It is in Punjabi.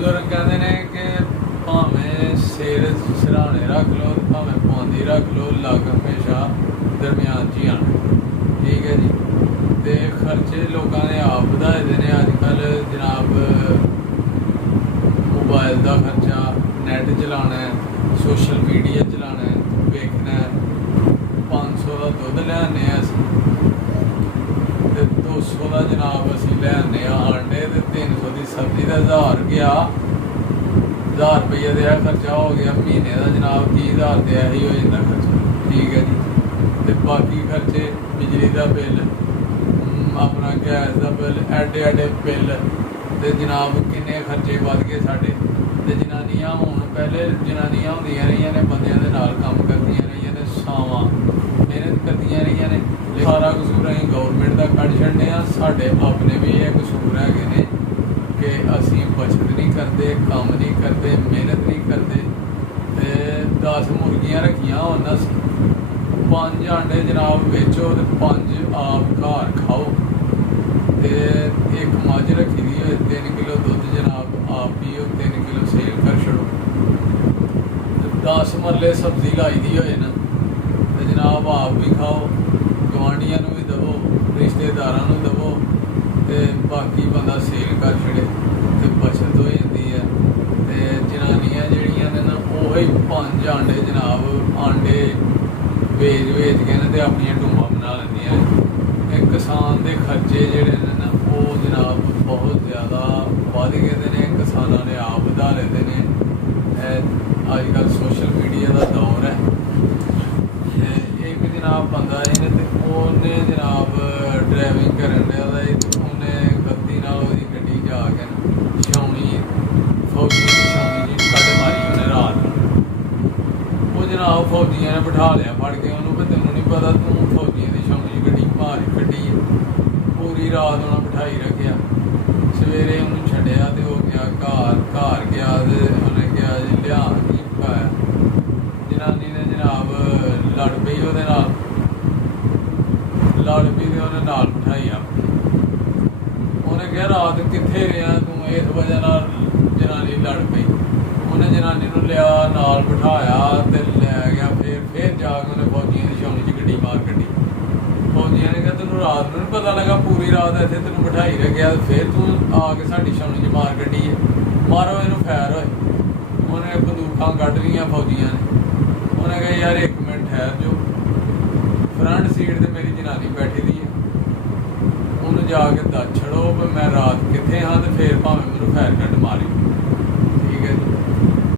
ਬਜ਼ੁਰਗ ਕਹਿੰਦੇ ਨੇ ਕਿ ਭਾਵੇਂ ਸਿਰ ਸਿਰਹਾਣੇ ਰੱਖ ਲਓ ਤੇ ਭਾਵੇਂ ਪਾਉਂਦੀ ਰੱਖ ਲਓ, ਲੱਗ ਹਮੇਸ਼ਾ ਦਰਮਿਆਨ 'ਚ ਹੀ ਆਉਣਾ। ਠੀਕ ਹੈ ਜੀ। ਤੇ ਖਰਚੇ ਲੋਕਾਂ ਨੇ ਆਪ ਵਧਾਏ ਦੇ ਨੇ। ਅੱਜ ਕੱਲ੍ਹ ਜਨਾਬ ਮੋਬਾਇਲ ਦਾ ਖਰਚਾ, ਨੈੱਟ ਚਲਾਉਣਾ, ਸੋਸ਼ਲ ਮੀਡੀਆ ਚਲਾਉਣਾ, ਵੇਖਣਾ। 500 ਦਾ ਦੁੱਧ ਲੈ ਆਉਂਦੇ ਹਾਂ ਅਸੀਂ ਤੇ 200 ਦਾ ਜਨਾਬ ਅਸੀਂ ਲੈ ਆਉਂਦੇ ਹਾਂ ਆਂਡੇ, ਤੇ 300 ਦੀ ਸਬਜ਼ੀ ਦਾ 1000 ਗਿਆ। 1000 ਰੁਪਈਏ ਦਾ ਖਰਚਾ ਹੋ ਗਿਆ ਮਹੀਨੇ ਦਾ ਜਨਾਬ। 30,000 ਤੇ ਇਹੀ ਹੋ ਜਾਂਦਾ ਖਰਚਾ। ਠੀਕ ਹੈ ਜੀ। ਤੇ ਬਾਕੀ ਖਰਚੇ ਬਿਜਲੀ ਦਾ ਬਿੱਲ, ਆਪਣਾ ਗੈਸ ਦਾ ਬਿੱਲ, ਐਡੇ ਬਿੱਲ, ਤੇ ਜਨਾਬ ਕਿੰਨੇ ਖਰਚੇ ਵੱਧ ਗਏ ਸਾਡੇ। ਤੇ ਜਨਾਨੀਆਂ ਹੁਣ, ਪਹਿਲੇ ਜਨਾਨੀਆਂ ਹੁੰਦੀਆਂ ਰਹੀਆਂ ਨੇ ਬੰਦਿਆਂ ਦੇ ਨਾਲ ਕੰਮ ਕਰਦੀਆਂ ਰਹੀਆਂ ਨੇ, ਸਾਵਾਂ ਮਿਹਨਤ ਕਰਦੀਆਂ ਰਹੀਆਂ ਨੇ। ਸਾਰਾ ਕਸੂਰ ਅਸੀਂ ਗੌਰਮੈਂਟ ਦਾ ਕੱਢ ਛੱਡਦੇ ਹਾਂ। ਸਾਡੇ ਆਪਣੇ ਵੀ ਇਹ ਕਸੂਰ ਹੈਗੇ ਨੇ ਕਿ ਅਸੀਂ ਬੱਚਤ ਨਹੀਂ ਕਰਦੇ, ਕੰਮ ਨਹੀਂ ਕਰਦੇ, ਮਿਹਨਤ ਨਹੀਂ ਕਰਦੇ। ਤੇ 10 ਮੁਰਗੀਆਂ ਰੱਖੀਆਂ ਹੋਣ, 5 ਆਂਡੇ ਜਨਾਬ ਵੇਚੋ ਤੇ 5 ਆਪ ਘਰ ਖਾਓ। ਤੇ ਇੱਕ ਮੱਝ ਰੱਖੀ ਦੀ ਹੋਏ, 3 ਕਿਲੋ ਦੁੱਧ ਜਨਾਬ ਆਪ ਪੀਓ, 3 ਕਿਲੋ ਸੇਲ ਕਰ ਛੱਡੋ। 10 ਮਰਲੇ ਸਬਜ਼ੀ ਲਾਈ ਦੀ ਹੋਏ ਨਾ ਤੇ ਜਨਾਬ ਆਪ ਵੀ ਖਾਓ, ਗੁਆਂਢੀਆਂ ਨੂੰ ਵੀ ਦੇਵੋ, ਰਿਸ਼ਤੇਦਾਰਾਂ ਨੂੰ ਦੇਵੋ, ਤੇ ਬਾਕੀ ਬੰਦਾ ਸੇਲ ਕਰ ਛੱਡੇ ਤੇ ਬਚਤ ਹੋ ਜਾਂਦੀ ਹੈ। ਤੇ ਜਨਾਨੀਆਂ ਜਿਹੜੀਆਂ ਨੇ ਨਾ, ਉਹੀ 5 ਆਂਡੇ ਜਨਾਬ ਆਂਡੇ ਵੇਚ ਕੇ ਨਾ ਤੇ ਆਪਣੀਆਂ ਟੂਮਾਂ ਬਣਾ ਲੈਂਦੀਆਂ ਨੇ। ਤੇ ਕਿਸਾਨ ਦੇ ਖਰਚੇ ਜਿਹੜੇ ਨੇ ਨਾ, ਉਹ ਜਨਾਬ ਬਹੁਤ ਜ਼ਿਆਦਾ ਵੱਧ ਗਏ ਦੇ ਨੇ। ਕਿਸਾਨਾਂ ਨੇ ਆਪ ਵਧਾ ਲੈਂਦੇ ਨੇ। ਅੱਜ ਕੱਲ੍ਹ ਸੋਸ਼ਲ ਮੀਡੀਆ ਦਾ ਦੌਰ ਹੈ। ਇੱਕ ਜਨਾਬ ਬੰਦਾ ਇਹਨੇ ਤੇ ਉਹਨੇ ਜਨਾਬ ਡਰਾਈਵਿੰਗ ਕਰਨ ਡਿਆ ਦਾ, ਉਹਨੇ ਗਲਤੀ ਨਾਲ ਉਹਦੀ ਗੱਡੀ 'ਚ ਆ ਕੇ ਛਾਉਣੀ, ਫੌਜੀ ਦੀ ਛਾਉਣੀ ਜੀ ਕੱਢ ਮਾਰੀ ਉਹਨੇ ਰਾਤ ਨੂੰ। ਉਹ ਜਨਾਬ ਫੌਜੀਆਂ ਨੇ ਬਿਠਾ ਲਿਆ ਫੜ ਕੇ ਉਹਨੂੰ, ਕਿ ਤੈਨੂੰ ਨਹੀਂ ਪਤਾ ਤੂੰ ਫੌਜੀਆਂ ਦੀ ਛਾਉਣੀ 'ਚ ਗੱਡੀ ਮਾਰੀ ਕੱਢੀ ਹੈ। ਪੂਰੀ ਰਾਤ ਉਹਨਾਂ ਬਿਠਾਈ ਰੱਖਿਆ। ਸਵੇਰੇ ਉਹਨੂੰ ਛੱਡਿਆ ਤੇ ਉਹ ਗਿਆ ਘਰ ਗਿਆ ਤੇ ਉਹਨੇ ਕਿਹਾ ਜੀ ਲਿਆ ਕੀ ਪਕਾਇਆ। ਜਨਾਨੀ ਨੇ ਜਨਾਬ ਲੜ ਪਈ ਉਹਦੇ ਨਾਲ, ਲੜ ਪਈ ਤੇ ਉਹਨੇ ਨਾਲ ਬਿਠਾਈ ਆਪਣੀ। ਉਹਨੇ ਕਿਹਾ ਰਾਤ ਕਿੱਥੇ ਰਿਹਾ ਤੂੰ, ਇਸ ਵਜ੍ਹਾ ਨਾਲ ਜਨਾਨੀ ਲੜ ਪਈ। ਉਹਨੇ ਜਨਾਨੀ ਨੂੰ ਲਿਆ ਨਾਲ ਬਿਠਾਇਆ ਤੇ ਲੈ ਗਿਆ। ਫਿਰ ਜਾ ਕੇ ਉਹਨੇ ਫੌਜੀਆਂ ਦੀ ਛਾਉਣੀ 'ਚ ਗੱਡੀ ਮਾਰ ਕੱਢੀ। ਫੌਜੀਆਂ ਨੇ ਕਿਹਾ ਤੈਨੂੰ ਰਾਤ ਨੂੰ ਨਹੀਂ ਪਤਾ ਲੱਗਾ, ਪੂਰੀ ਰਾਤ ਇੱਥੇ ਤੈਨੂੰ ਬਿਠਾਈ ਰੱਖਿਆ, ਫਿਰ ਤੂੰ ਆ ਕੇ ਸਾਡੀ ਛਾਉਣੀ 'ਚ ਮਾਰ ਕੱਢੀ ਹੈ, ਮਾਰੋ ਇਹਨੂੰ ਫੈਰ ਹੋਏ। ਉਹਨੇ ਬੰਦੂਕਾਂ ਕੱਢ ਲਈਆਂ ਫੌਜੀਆਂ ਨੇ। ਉਹਨੇ ਕਿਹਾ ਯਾਰ 1 ਮਿੰਟ ਠਹਿਰ ਜੋ, ਫਰੰਟ ਸੀਟ ਤੇ ਮੇਰੀ ਜਨਾਨੀ ਬੈਠੀ ਦੀ ਹੈ, ਉਹਨੂੰ ਜਾ ਕੇ ਦੱਸ ਛੜੋ ਵੀ ਮੈਂ ਰਾਤ